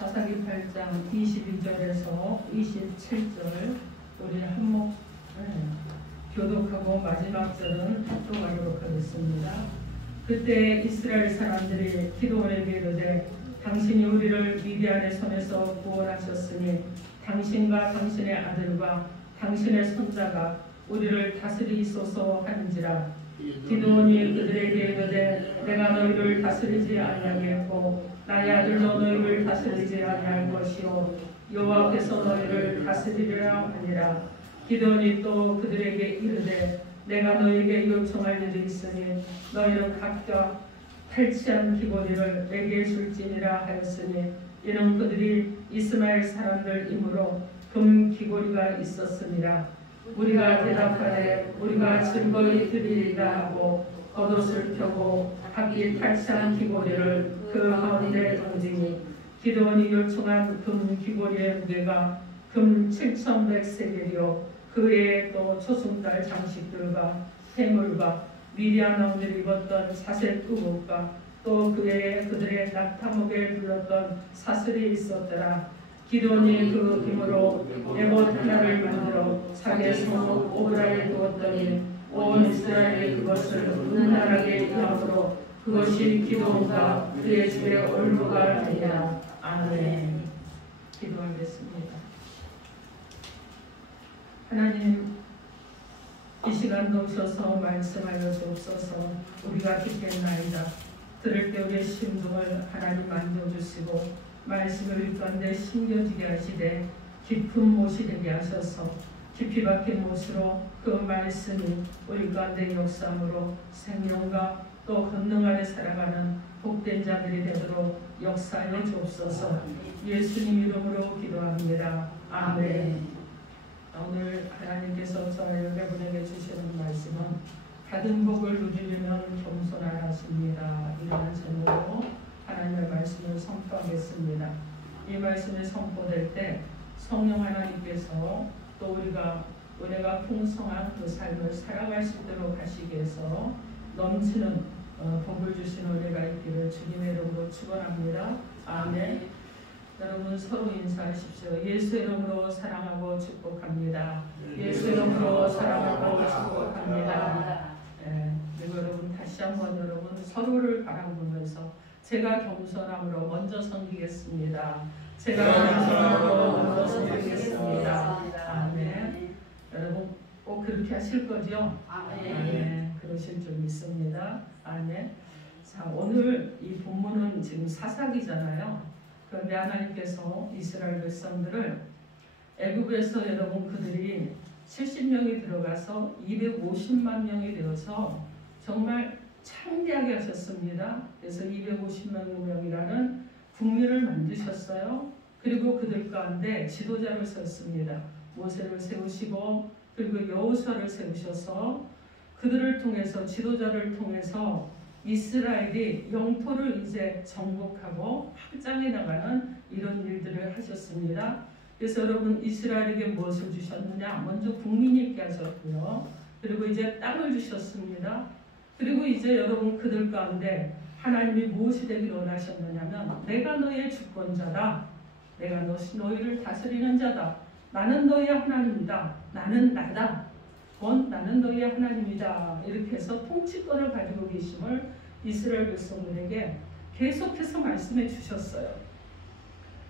사사기 8장 22절에서 27절 우리 한목 교독하고 마지막 절은 합독하도록 하겠습니다. 그때 이스라엘 사람들이 기드온에게 이르되 당신이 우리를 미디안의 손에서 구원하셨으니 당신과 당신의 아들과 당신의 손자가 우리를 다스리소서 하는지라. 기드온이 그들에게 이르되 내가 너희를 다스리지 아니하겠고 나의 아들도 너희를 다스리지 아니할 것이요 여호와께서 너희를 다스리리라 하니라. 기드온이 또 그들에게 이르되 내가 너희에게 요청할 일이 있으니 너희는 각각 탈취한 귀고리를 내게 줄지니라 하였으니 이는 그들이 이스마엘 사람들이므로 금 귀고리가 있었습니다. 우리가 대답하되 우리가 증거히 드리리라 하고 겉옷을 펴고 각기 탈취한 귀고리를 그 가운데 던지니 기드온이 요청한 금 귀고리의 무게가 금 7,100세겔이요 그 외에 또 초승달 장식들과 해물과 미디안 왕들이 입었던 사색 의복과 또 그 외에 그들의 낙타목에 둘렀던 사슬이 있었더라. 기드온이 그 힘으로 에봇 하나를 만들어 자기의 성읍 오브라에 두었더니 온 이스라엘이 그것을 은은하게 여함으로 그것이 기드온과 그의 집에 올무가 되니라. 아멘. 기도하겠습니다. 하나님, 이 시간도 오셔서 말씀하여 주옵소서. 우리가 듣겠나이다. 들을 때 우리의 심중을 하나님 만져주시고 말씀을 가운데 심겨지게 하시되 깊은 못이 되게 하셔서 깊이 박힌 못으로 그 말씀이 우리 가운데 역사함으로 생명과 또 권능 아래 살아가는 복된 자들이 되도록 역사하여 주옵소서. 예수님 이름으로 기도합니다. 아멘. 오늘 하나님께서 저 여러분에게 주시는 말씀은 받은 복을 누리려면 겸손하라 하십니다. 이러한 제목으로 하나님의 말씀을 선포하겠습니다. 이 말씀이 선포될 때 성령 하나님께서 또 우리가 은혜가 풍성한 그 삶을 살아갈 수 있도록 하시기 위해서 넘치는 복을 주시는 은혜가 있기를 주님의 이름으로 축원합니다. 아멘. 여러분 서로 인사하십시오. 예수 이름으로 사랑하고 축복합니다. 예수 이름으로 사랑하고 축복합니다. 그리고 여러분 다시 한번 여러분 서로를 바라보면서 제가 겸손함으로 먼저 섬기겠습니다. 제가 겸손함으로 먼저 섬기겠습니다. 아멘. 여러분 꼭 그렇게 하실 거죠? 아멘. 그러실 줄 믿습니다. 아멘. 자, 오늘 이 본문은 지금 사사기잖아요. 그런데 하나님께서 이스라엘 백성들을 애굽에서 여러분 그들이 70명이 들어가서 250만 명이 되어서 정말 창대하게 하셨습니다. 그래서 250만 명이라는 국민을 만드셨어요. 그리고 그들 가운데 지도자를 세웠습니다. 모세를 세우시고 그리고 여호수아를 세우셔서 그들을 통해서 지도자를 통해서 이스라엘이 영토를 이제 정복하고 확장해 나가는 이런 일들을 하셨습니다. 그래서 여러분 이스라엘에게 무엇을 주셨느냐? 먼저 국민이 있게 하셨고요. 그리고 이제 땅을 주셨습니다. 그리고 이제 여러분 그들 가운데 하나님이 무엇이 되기를 원하셨느냐면 내가 너희의 주권자다. 내가 너희를 다스리는 자다. 나는 너희의 하나님이다. 나는 나다. 나는 너희의 하나님이다. 이렇게 해서 통치권을 가지고 계심을 이스라엘 백성들에게 계속해서 말씀해 주셨어요.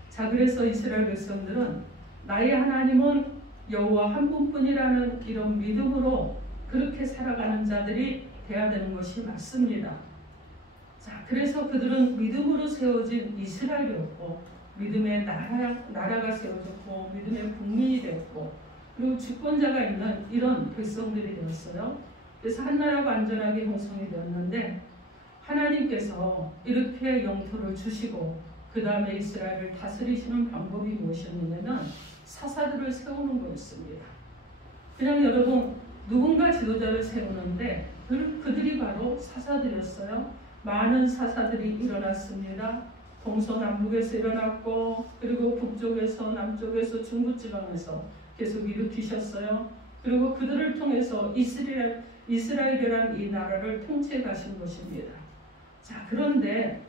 자, 그래서 이스라엘 백성들은 나의 하나님은 여호와 한 분뿐이라는 이런 믿음으로 그렇게 살아가는 자들이 돼야 되는 것이 맞습니다. 자, 그래서 그들은 믿음으로 세워진 이스라엘이었고 믿음의 나라가 세워졌고 믿음의 국민이 되었고 그리고 주권자가 있는 이런 백성들이 되었어요. 그래서 한 나라가 안전하게 형성이 되었는데 하나님께서 이렇게 영토를 주시고 그 다음에 이스라엘을 다스리시는 방법이 무엇이었냐면 사사들을 세우는 거였습니다. 그냥 여러분 누군가 지도자를 세우는데 그들이 바로 사사들이었어요. 많은 사사들이 일어났습니다. 동서남북에서 일어났고 그리고 북쪽에서 남쪽에서 중부지방에서 계속 일으키셨어요. 그리고 그들을 통해서 이스라엘이라는 이 나라를 통치해 가신 것입니다. 자, 그런데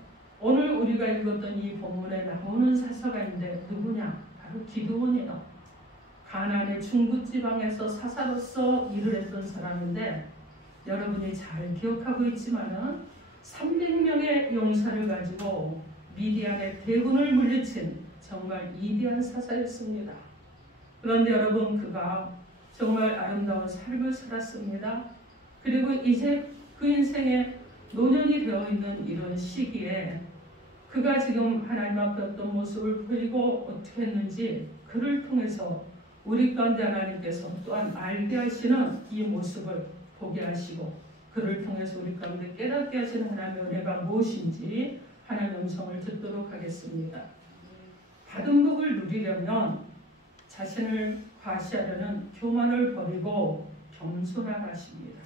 오늘 우리가 읽었던 이 본문에 나오는 사사가인데 누구냐? 바로 기드온이에요. 가나안의 중부지방에서 사사로서 일을 했던 사람인데 여러분이 잘 기억하고 있지만은 300명의 용사를 가지고 미디안의 대군을 물리친 정말 위대한 사사였습니다. 그런데 여러분 그가 정말 아름다운 삶을 살았습니다. 그리고 이제 그 인생에 노년이 되어 있는 이런 시기에 그가 지금 하나님 앞에 어떤 모습을 보이고 어떻게 했는지 그를 통해서 우리 가운데 하나님께서 또한 알게 하시는 이 모습을 보게 하시고 그를 통해서 우리 가운데 깨닫게 하시는 하나님의 은혜가 무엇인지 하나님의 음성을 듣도록 하겠습니다. 받은 복을 누리려면 자신을 과시하려는 교만을 버리고 겸손하라 하십니다.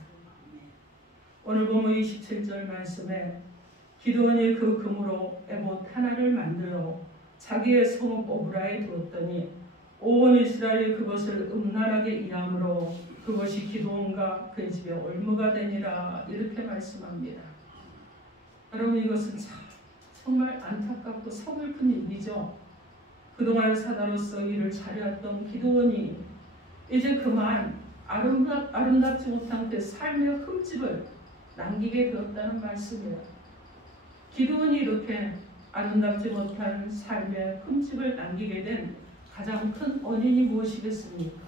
오늘 본문 27절 말씀에 기드온이 그 금으로 에봇 하나를 만들어 자기의 성읍 오브라에 두었더니 온 이스라엘이 그것을 음란하게 이함으로 그것이 기드온과 그의 집에 올무가 되니라 이렇게 말씀합니다. 여러분 이것은 정말 안타깝고 서글픈 일이죠. 그동안 사다로서 일을 잘해왔던 기드온이 이제 그만 아름답지 못한 그 삶의 흠집을 남기게 되었다는 말씀이에요. 기드온이 이렇게 아름답지 못한 삶의 흠집을 남기게 된 가장 큰 원인이 무엇이겠습니까?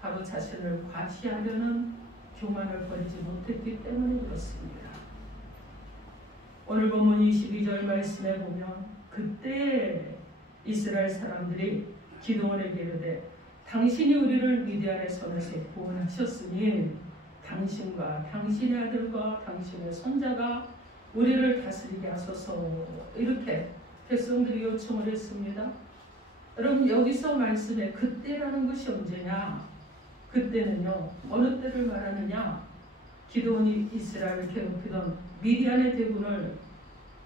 바로 자신을 과시하려는 교만을 버리지 못했기 때문에 그렇습니다. 오늘 본문 22절 말씀에 보면 그때 이스라엘 사람들이 기드온에게 이르되 당신이 우리를 미디안의 손에서 구원하셨으니 당신과 당신의 아들과 당신의 손자가 우리를 다스리게 하소서 이렇게 백성들이 요청을 했습니다. 여러분 여기서 말씀에 그때라는 것이 언제냐? 그때는요 어느 때를 말하느냐? 기드온이 이스라엘을 괴롭히던 미디안의 대군을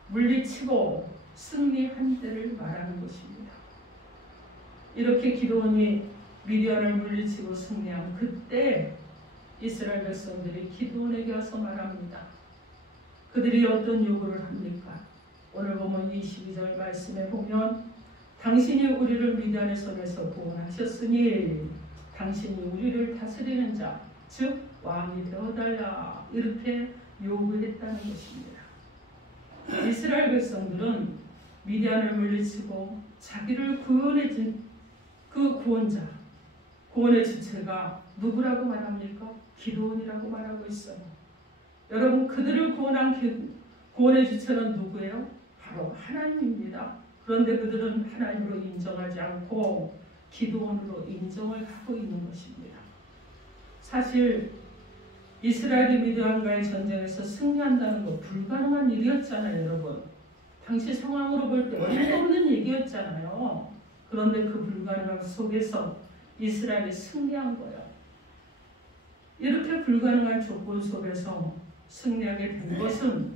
물리치고 승리한 때를 말하는 것입니다. 이렇게 기드온이 미디안을 물리치고 승리한 그때 이스라엘 백성들이 기드온에게 와서 말합니다. 그들이 어떤 요구를 합니까? 오늘 보면 22절 말씀에 보면 당신이 우리를 미디안의 손에서 구원하셨으니 당신이 우리를 다스리는 자, 즉 왕이 되어달라 이렇게 요구했다는 것입니다. 이스라엘 백성들은 미디안을 물리치고 자기를 구원해준 그 구원자, 구원의 주체가 누구라고 말합니까? 기드온이라고 말하고 있어요. 여러분 그들을 구원한 구원의 주체는 누구예요? 바로 하나님입니다. 그런데 그들은 하나님으로 인정하지 않고 기드온으로 인정을 하고 있는 것입니다. 사실 이스라엘이 미디안과의 전쟁에서 승리한다는 거 불가능한 일이었잖아요, 여러분. 당시 상황으로 볼 때 어림없는 얘기였잖아요. 그런데 그 불가능함 속에서 이스라엘이 승리한 거예요. 이렇게 불가능한 조건 속에서 승리하게 된 것은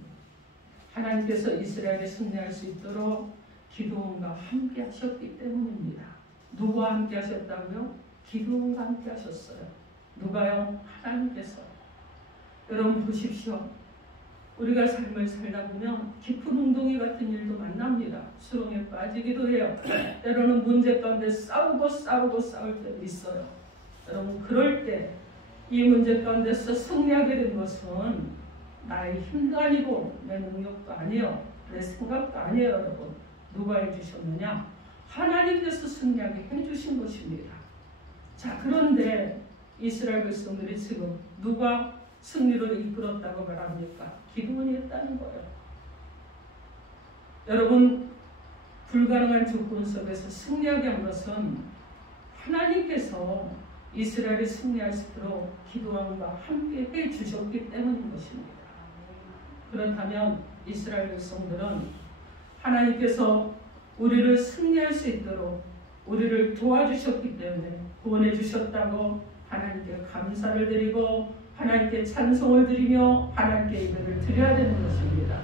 하나님께서 이스라엘이 승리할 수 있도록 기드온과 함께 하셨기 때문입니다. 누구와 함께 하셨다고요? 기드온과 함께 하셨어요. 누가요? 하나님께서. 여러분 보십시오. 우리가 삶을 살다 보면 깊은 웅덩이 같은 일도 만납니다. 수렁에 빠지기도 해요. 때로는 문제 가운데 싸울 때도 있어요. 여러분 그럴 때 이 문제 가운데서 승리하게 된 것은 나의 힘도 아니고 내 능력도 아니에요. 내 생각도 아니에요. 여러분 누가 해주셨느냐? 하나님께서 승리하게 해주신 것입니다. 자 그런데 이스라엘 백성들이 지금 누가 승리를 이끌었다고 말합니까? 기드온이 했다는 거예요. 여러분 불가능한 조건 속에서 승리하게 한 것은 하나님께서 이스라엘이 승리할 수 있도록 기드온과 함께 해주셨기 때문인 것입니다. 그렇다면 이스라엘 백성들은 하나님께서 우리를 승리할 수 있도록 우리를 도와주셨기 때문에 구원해 주셨다고 하나님께 감사를 드리고 하나님께 찬송을 드리며 하나님께 예배를 드려야 되는 것입니다.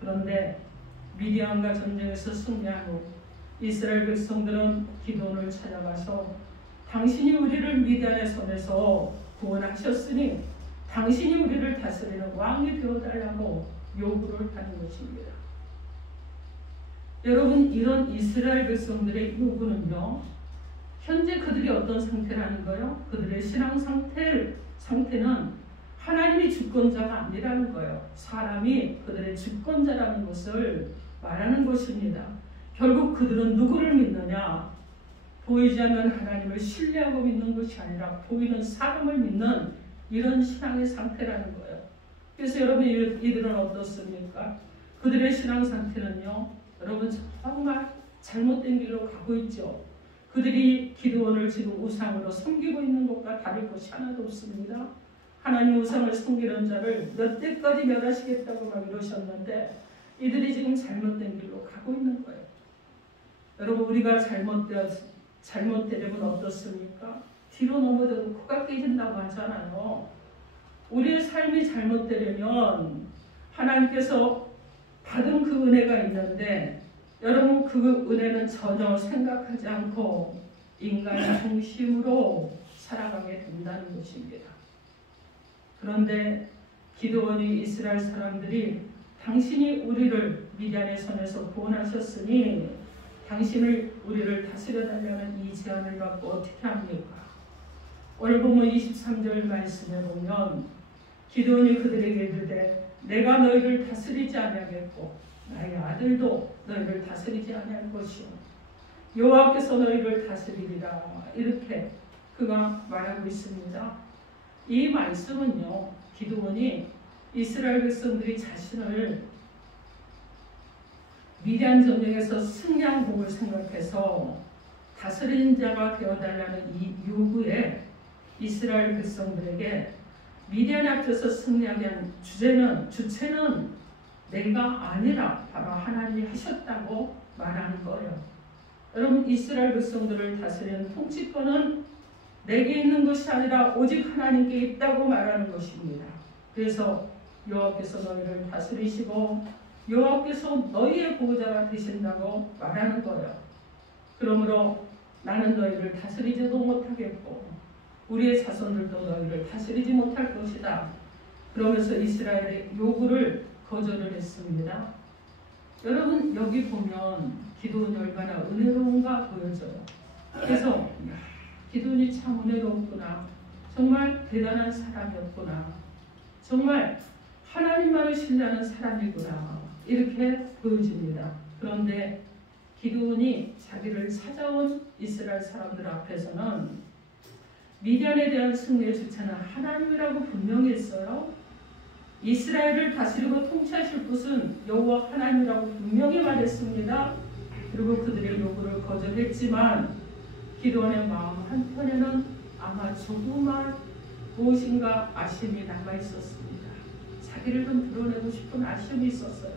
그런데 미디안과 전쟁에서 승리한 후 이스라엘 백성들은 기드온을 찾아가서 당신이 우리를 미디안의 손에서 구원하셨으니 당신이 우리를 다스리는 왕이 되어달라고 요구를 하는 것입니다. 여러분, 이런 이스라엘 백성들의 요구는요, 현재 그들이 어떤 상태라는 거예요? 그들의 신앙 상태는 하나님이 주권자가 아니라는 거예요. 사람이 그들의 주권자라는 것을 말하는 것입니다. 결국 그들은 누구를 믿느냐? 보이지 않는 하나님을 신뢰하고 믿는 것이 아니라 보이는 사람을 믿는 이런 신앙의 상태라는 거예요. 그래서 여러분, 이들은 어떻습니까? 그들의 신앙 상태는요, 여러분 정말 잘못된 길로 가고 있죠. 그들이 기드온을 지금 우상으로 섬기고 있는 것과 다를 것이 하나도 없습니다. 하나님 우상을 섬기는 자를 몇 대까지 멸하시겠다고 막 이러셨는데 이들이 지금 잘못된 길로 가고 있는 거예요. 여러분, 우리가 잘못되려면 어떻습니까? 뒤로 넘어져도 코가 깨진다고 하잖아요. 우리의 삶이 잘못되려면 하나님께서 받은 그 은혜가 있는데 여러분, 그 은혜는 전혀 생각하지 않고 인간 중심으로 살아가게 된다는 것입니다. 그런데 기드온이 이스라엘 사람들이 당신이 우리를 미디안의 손에서 구원하셨으니 당신을 우리를 다스려달라는 이 제안을 받고 어떻게 합니까? 오늘 보면 23절 말씀에 보면 기드온이 그들에게 이르되 내가 너희를 다스리지 아니하겠고 나의 아들도 너희를 다스리지 아니할 것이요 여호와께서 너희를 다스리리라, 이렇게 그가 말하고 있습니다. 이 말씀은요, 기드온이 이스라엘 백성들이 자신을 미디안 전쟁에서 승리한 공을 생각해서 다스리는 자가 되어달라는 이 요구에 이스라엘 백성들에게 미디안 앞에서 승리하게 한 주체는 내가 아니라 바로 하나님이 하셨다고 말하는 거예요. 여러분, 이스라엘 백성들을 다스리는 통치권은 내게 있는 것이 아니라 오직 하나님께 있다고 말하는 것입니다. 그래서 여호와께서 너희를 다스리시고 여호와께서 너희의 보호자가 되신다고 말하는 거예요. 그러므로 나는 너희를 다스리지도 못하겠고 우리의 자손들도 너희를 다스리지 못할 것이다. 그러면서 이스라엘의 요구를 거절을 했습니다. 여러분, 여기 보면 기드온이 얼마나 은혜로운가 보여져요. 그래서 기드온이 참 은혜롭구나, 정말 대단한 사람이었구나, 정말 하나님만을 신뢰하는 사람이구나, 이렇게 보여집니다. 그런데 기드온이 자기를 찾아온 이스라엘 사람들 앞에서는 미디안에 대한 승리의 주체는 하나님이라고 분명히 했어요. 이스라엘을 다스리고 통치하실 분은 여호와 하나님이라고 분명히 말했습니다. 그리고 그들의 요구를 거절했지만 기드온의 마음 한편에는 아마 조그만 무엇인가 아쉬움이 남아있었습니다. 자기를 좀 드러내고 싶은 아쉬움이 있었어요.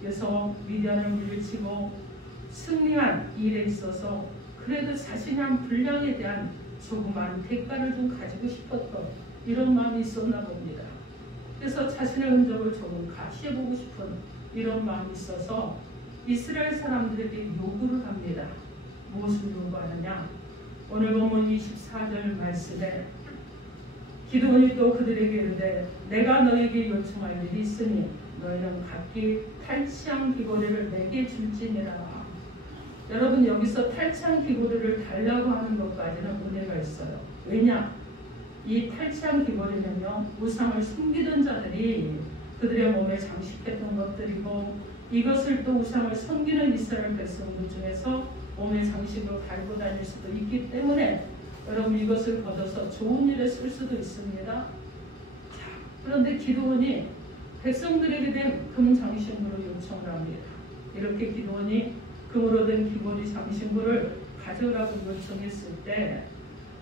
그래서 미디안을 물리치고 승리한 일에 있어서 그래도 자신이 한 분량에 대한 조그만 대가를 좀 가지고 싶었던 이런 마음이 있었나 봅니다. 그래서 자신의 흔적을 조금 가시해보고 싶은 이런 마음이 있어서 이스라엘 사람들에게 요구를 합니다. 무엇을 요구하느냐? 오늘 보면 24절 말씀에 기드온이 또 그들에게 이르되 내가 너에게 요청할 일이 있으니 너희는 각기 탈취한 귀고리를 내게 줄지니라. 여러분, 여기서 탈취한 귀고리를 달라고 하는 것까지는 은혜가 있어요. 왜냐? 이 탈취한 귀고리는요, 우상을 숨기던 자들이 그들의 몸에 장식했던 것들이고 이것을 또 우상을 섬기는 이스라엘 백성들 중에서 몸에 장식으로 달고 다닐 수도 있기 때문에 여러분, 이것을 걷어서 좋은 일에 쓸 수도 있습니다. 자, 그런데 기드온이 백성들에게 된 금 장신구를 요청을 합니다. 이렇게 기드온이 금으로 된 귀고리 장신구를 가져오라고 요청했을 때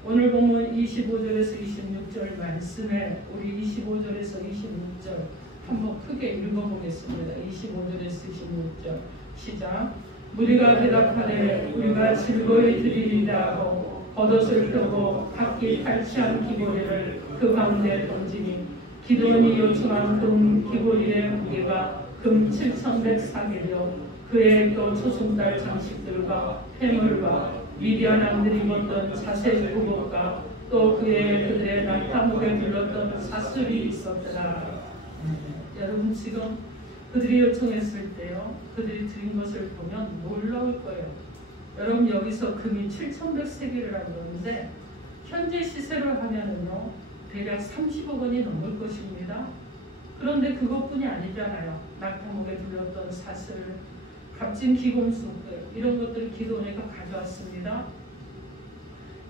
오늘 보면 25절에서 26절 말씀에 우리 25절에서 26절 한번 크게 읽어보겠습니다. 25절에서 26절 시작. 무리가 대답하되 우리가 즐거이 드리리라 하고 겉옷을 펴고 각기 탈취한 귀고리를 그 가운데 던지니 기드온이 요청한 금 귀고리의 무게가 금 7,100사개며 그의 또 초승달 장식들과 폐물과 미디안 왕들이 입었던 자색 구복과 또 그들의 낙타목에 둘렀던 사슬이 있었더라. 여러분, 지금 그들이 요청했을 때요, 그들이 드린 것을 보면 놀라울 거예요. 여러분, 여기서 금이 7,100세겔이라고 그러는데 현재 시세로 하면은요 대략 30억 원이 넘을 것입니다. 그런데 그것뿐이 아니잖아요. 낙타목에 둘렸던 사슬, 값진 기금속들, 이런 것들을 기드온이가 가져왔습니다.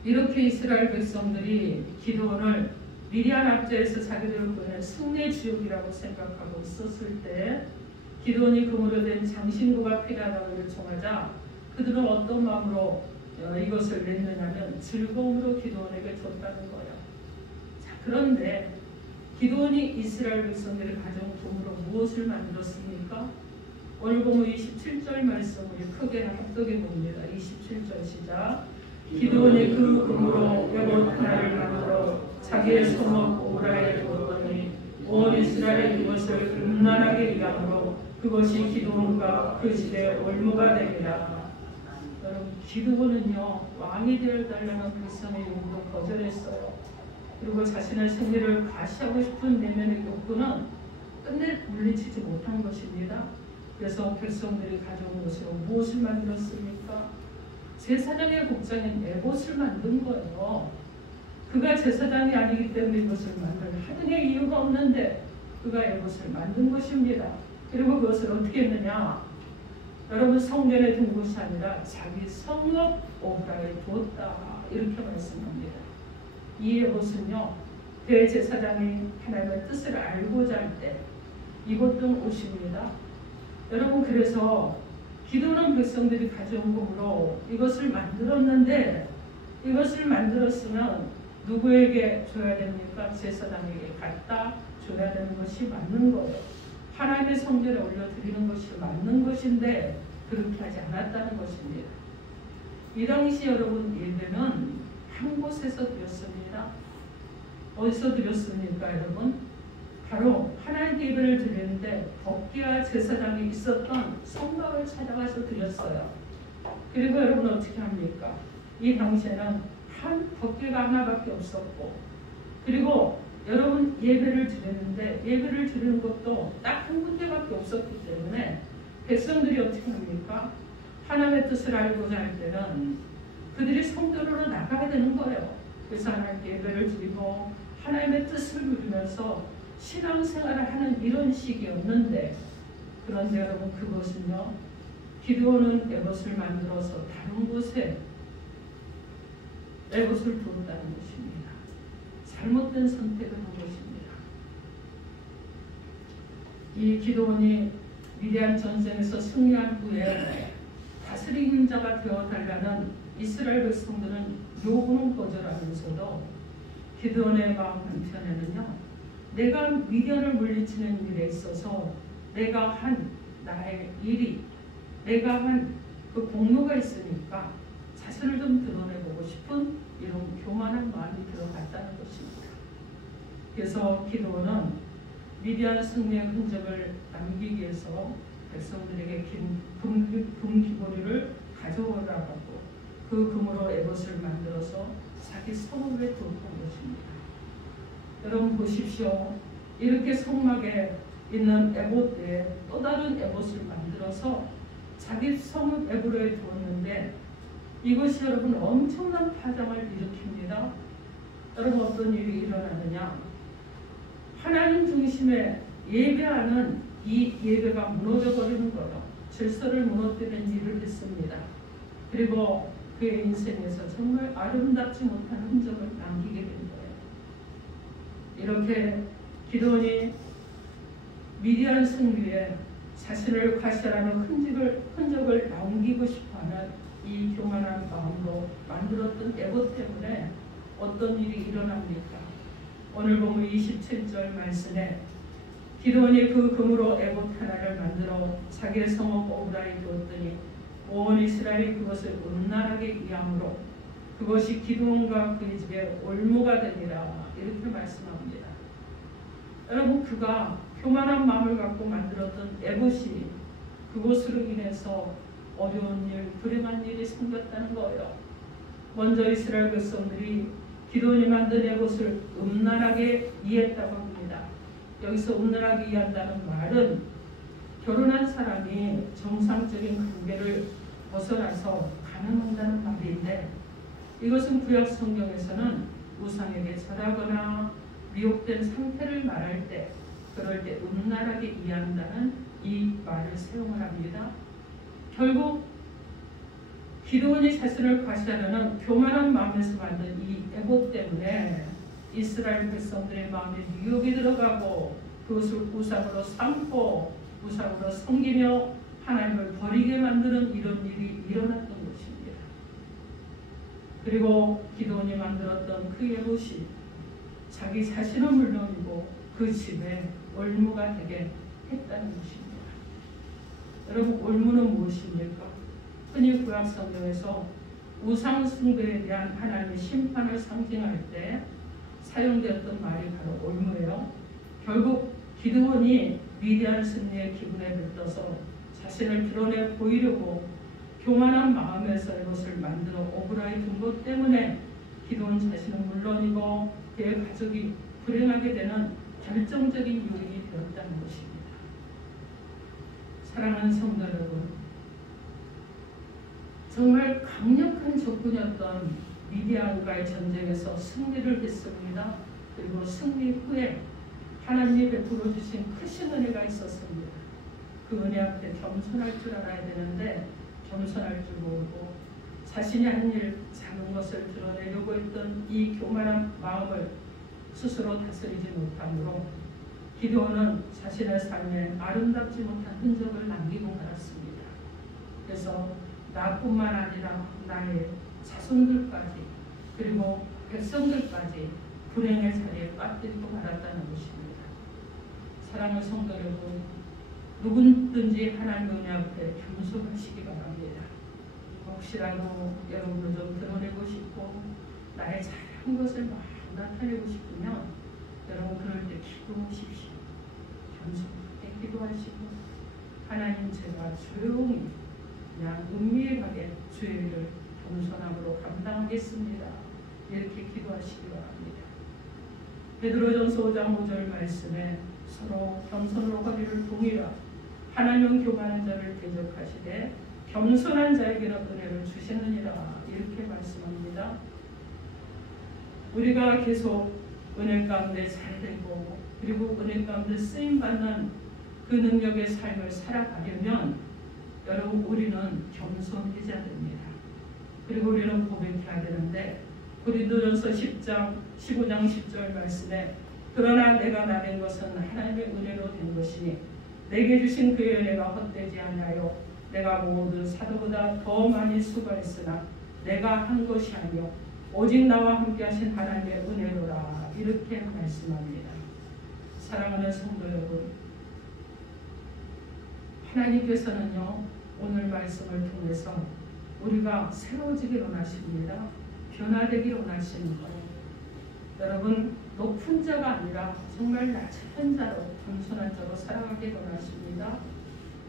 이렇게 이스라엘 백성들이 기드온을 미디안 압제에서 자기들을 보낸 승리의 주역이라고 생각하고 있었을 때 기드온이 금으로 된 장신구가 필요하다고 요청하자 그들은 어떤 마음으로 이것을 냈느냐면 즐거움으로 기드온에게 줬다는 거예요. 자, 그런데 기드온이 이스라엘 백성들이 가져온 금으로 무엇을 만들었습니까? 오늘 보면 27절 말씀을 크게 합독해 봅니다. 27절 시작. 기드온이 그 금으로 에봇 하나를 만들어 자기의 성읍 오라에 두었더니 온 이스라엘이 그것을 음란하게 여김으로 그것이 기드온과 그 집의 올무가 되리라. 여러분, 기드온은요 왕이 되어달라는 백성의 요구도 거절했어요. 그리고 자신의 승리를 과시하고 싶은 내면의 욕구는 끝내 물리치지 못한 것입니다. 그래서 백성들이 가져온 것으로 무엇을 만들었습니까? 제사장의 복장인 에봇을 만든 거예요. 그가 제사장이 아니기 때문에 이것을 만들 하등의 이유가 없는데 그가 에봇을 만든 것입니다. 그리고 그것을 어떻게 했느냐? 여러분, 성전에 둔 것이 아니라 자기 성읍 오브라에 두었다, 이렇게 말씀합니다. 이 에봇은요 대제사장이 하나님의 뜻을 알고자 할 때 입었던 옷입니다. 여러분, 그래서 기도는 백성들이 가져온 금으로 이것을 만들었는데 이것을 만들었으면 누구에게 줘야 됩니까? 제사장에게 갖다 줘야 되는 것이 맞는 거예요. 하나님의 성전에 올려드리는 것이 맞는 것인데 그렇게 하지 않았다는 것입니다. 이 당시 여러분 예배는 한 곳에서 드렸습니다. 어디서 드렸습니까, 여러분? 바로 하나님께 예배를 드리는데 법궤와 제사장이 있었던 성막을 찾아가서 드렸어요. 그리고 여러분 어떻게 합니까? 이 당시에는 한 법궤가 하나밖에 없었고, 그리고 여러분 예배를 드리는데 예배를 드리는 것도 딱 한 군데밖에 없었기 때문에 백성들이 어떻게 합니까? 하나님의 뜻을 알고자 할 때는 그들이 성전으로 나가야 되는 거예요. 그래서 하나님께 예배를 드리고 하나님의 뜻을 누리면서 신앙생활을 하는 이런 식이었는데, 그런데 여러분 그것은요 기드온은 에봇을 만들어서 다른 곳에 에봇을 두었다는 것입니다. 잘못된 선택을 한 것입니다. 이 기드온이 미디안 전쟁에서 승리한 후에 다스리는 자가 되어달라는 이스라엘 백성들은 요구는 거절하면서도 기드온의 마음 한편에는요 내가 미디안을 물리치는 일에 있어서 내가 한 나의 일이, 내가 한 그 공로가 있으니까 자신을 좀 드러내보고 싶은 이런 교만한 마음이 들어갔다는 것입니다. 그래서 기드온은 미디안 승리의 흔적을 남기기 위해서 백성들에게 금귀보리를 가져오라고 하고 그 금으로 에봇을 만들어서 자기 성읍에 두었던 것입니다. 여러분 보십시오. 이렇게 성막에 있는 에봇 외에 또 다른 에봇을 만들어서 자기 성읍 에봇에 두었는데 이것이 여러분 엄청난 파장을 일으킵니다. 여러분 어떤 일이 일어나느냐? 하나님 중심의 예배하는 이 예배가 무너져 버리는 거예요. 질서를 무너뜨리는 일을 했습니다. 그리고 그의 인생에서 정말 아름답지 못한 흔적을 남기게 된 거예요. 이렇게 기드온이 미디안 승리에 자신을 과시하는 흔적을 남기고 싶어하는 이 교만한 마음으로 만들었던 에봇 때문에 어떤 일이 일어납니까? 오늘 보면 27절 말씀에 기드온이 그 금으로 에봇 하나를 만들어 자기의 성읍 오브라에 두었더니 온 이스라엘이 그것을 음란하게 여김으로 그것이 기드온과 그의 집에 올무가 되니라, 이렇게 말씀합니다. 여러분 그가 교만한 마음을 갖고 만들었던 에봇이 그것으로 인해서 어려운 일, 불행한 일이 생겼다는 거예요. 먼저 이스라엘 백성들이 기드온이 만든 에봇을 음란하게 이해했다고 합니다. 여기서 음란하게 이해한다는 말은 결혼한 사람이 정상적인 관계를 벗어나서 가능한다는 말인데, 이것은 구약 성경에서는 우상에게 절하거나 미혹된 상태를 말할 때, 그럴 때 음란하게 이해한다는 이 말을 사용을 합니다. 결국 기드온이 자신을 과시하려는 교만한 마음에서 만든 이 애복 때문에 이스라엘 백성들의 마음에 미혹이 들어가고 그것을 우상으로 삼고 우상으로 섬기며 하나님을 버리게 만드는 이런 일이 일어났던 것입니다. 그리고 기드온이 만들었던 그 애봇이 자기 자신은 물론이고 그 집에 올무가 되게 했다는 것입니다. 여러분, 올무는 무엇입니까? 흔히 구약 성경에서 우상 숭배에 대한 하나님의 심판을 상징할 때 사용되었던 말이 바로 올무예요. 결국 기드온이 위대한 승리의 기분에 들떠서 자신을 드러내 보이려고 교만한 마음에서 이것을 만들어 오브라에 둔 것 때문에 기드온 자신은 물론이고 그의 가족이 불행하게 되는 결정적인 요인이 되었다는 것입니다. 사랑하는 성도 여러분, 정말 강력한 적군이었던 미디안과의 전쟁에서 승리를 했습니다. 그리고 승리 후에 하나님이 베풀어 주신 크신 은혜가 있었습니다. 그 은혜 앞에 겸손할 줄 알아야 되는데 겸손할 줄 모르고 자신이 한 일 작은 것을 드러내려고 했던 이 교만한 마음을 스스로 다스리지 못함으로 기드온은 자신의 삶에 아름답지 못한 흔적을 남기고 말았습니다. 그래서 나뿐만 아니라 나의 자손들까지 그리고 백성들까지 불행의 자리에 빠뜨리고 말았다는 것입니다. 사랑하는 성도 여러분, 누구든지 하나님의 은혜 앞에 겸손하시기 바랍니다. 혹시라도 여러분을 좀 드러내고 싶고 나의 잘한 것을 막 나타내고 싶으면 여러분 그럴 때 기도하십시오. 겸손하게 기도하시고 하나님, 제가 조용히 그냥 은밀하게 주의 일을 겸손함으로 감당하겠습니다. 이렇게 기도하시기 바랍니다. 베드로전서 5장 5절 말씀에 서로 겸손으로 허리를 동이라 하나님은 교만한 자를 대적하시되 겸손한 자에게는 은혜를 주시느니라, 이렇게 말씀합니다. 우리가 계속 은혜 가운데 잘되고 그리고 은혜 가운데 쓰임받는 그 능력의 삶을 살아가려면 여러분, 우리는 겸손해져야 됩니다. 그리고 우리는 고백해야 되는데 고린도전서 10장 15장 10절 말씀에 그러나 내가 나된 것은 하나님의 은혜로 된 것이니 내게 주신 그의 은혜가 헛되지 아니하여 내가 모든 사도보다 더 많이 수고했으나 내가 한 것이 아니요 오직 나와 함께 하신 하나님의 은혜로라, 이렇게 말씀합니다. 사랑하는 성도 여러분, 하나님께서는요 오늘 말씀을 통해서 우리가 새로워지기를 원하십니다. 변화되기를 원하시는 거예요. 여러분, 높은 자가 아니라 정말 낮은 자로 겸손한 자로 살아가기를 원하십니다.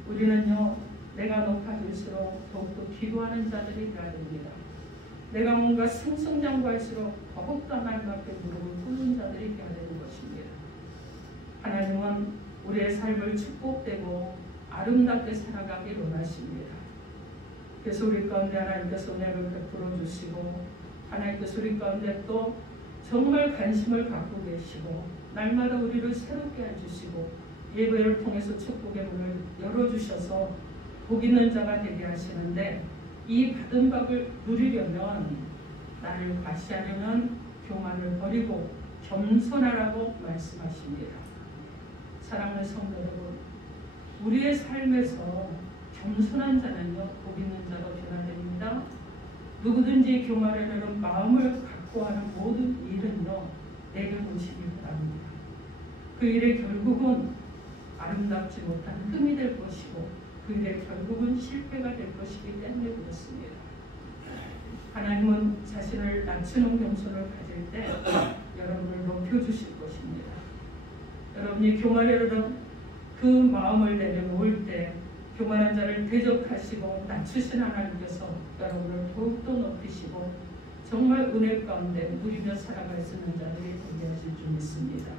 우리는요 내가 높아질수록 더욱더 기도하는 자들이 되어야 됩니다. 내가 뭔가 승승장구할수록 더욱더 하나님 앞에 무릎을 꿇는 자들이 되어야 되는 것입니다. 하나님은 우리의 삶을 축복되고 아름답게 살아가기를 원하십니다. 그래서 우리 가운데 하나님께서 은혜를 베풀어 주시고 하나님께서 우리 가운데 또 정말 관심을 갖고 계시고 날마다 우리를 새롭게 해주시고 예배를 통해서 축복의 문을 열어주셔서 복 있는 자가 되게 하시는데, 이 받은 밥을 누리려면 나를 과시하려면 교만을 버리고 겸손하라고 말씀하십니다. 사랑하는 성도 여러분, 우리의 삶에서 겸손한 자는요 복 있는 자로 변화됩니다. 누구든지 교만하려는 마음을 갖고 하는 모든 일은요 내게 오시기 바랍니다. 그 일의 결국은 아름답지 못한 흠이 될 것이고 그 일의 결국은 실패가 될 것이기 때문에 그렇습니다. 하나님은 자신을 낮추는 겸손을 가질 때 여러분을 높여주실 것입니다. 여러분이 교만하려는 그 마음을 내려놓을 때 교만한 자를 대적하시고 낮추신 하나님께서 여러분을 더욱더 높이시고 정말 은혜 가운데 누리며 살아갈 수 있는 자들이 되게 하실 줄 믿습니다.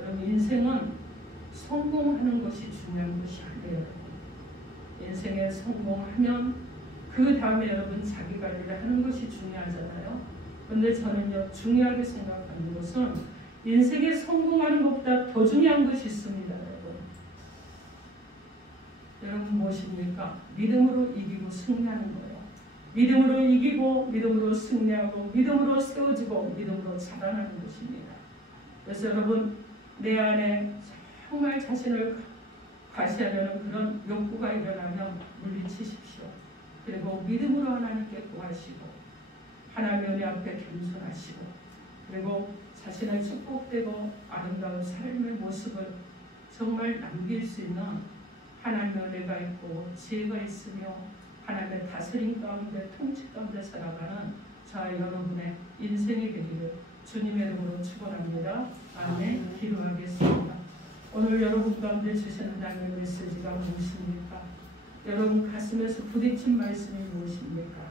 여러분, 인생은 성공하는 것이 중요한 것이 아니에요. 인생에 성공하면 그 다음에 여러분 자기 관리를 하는 것이 중요하잖아요. 그런데 저는요, 중요하게 생각하는 것은 인생에 성공하는 것보다 더 중요한 것이 있습니다. 여러분 무엇입니까? 믿음으로 이기고 승리하는 거예요. 믿음으로 이기고 믿음으로 승리하고 믿음으로 세워지고 믿음으로 자라나는 것입니다. 그래서 여러분 내 안에 정말 자신을 과시하려는 그런 욕구가 일어나면 물리치십시오. 그리고 믿음으로 하나님께 구하시고 하나님의 은혜 앞에 겸손하시고 그리고 자신의 축복되고 아름다운 삶의 모습을 정말 남길 수 있는 하나님의 은혜가 있고 지혜가 있으며 하나님의 다스림 가운데 통치 가운데 살아가는 저와 여러분의 인생이 되기를 주님의 이름으로 축원합니다. 아멘. 기도하겠습니다. 오늘 여러분 가운데 주시는 하나님의 메시지가 무엇입니까? 여러분 가슴에서 부딪힌 말씀이 무엇입니까?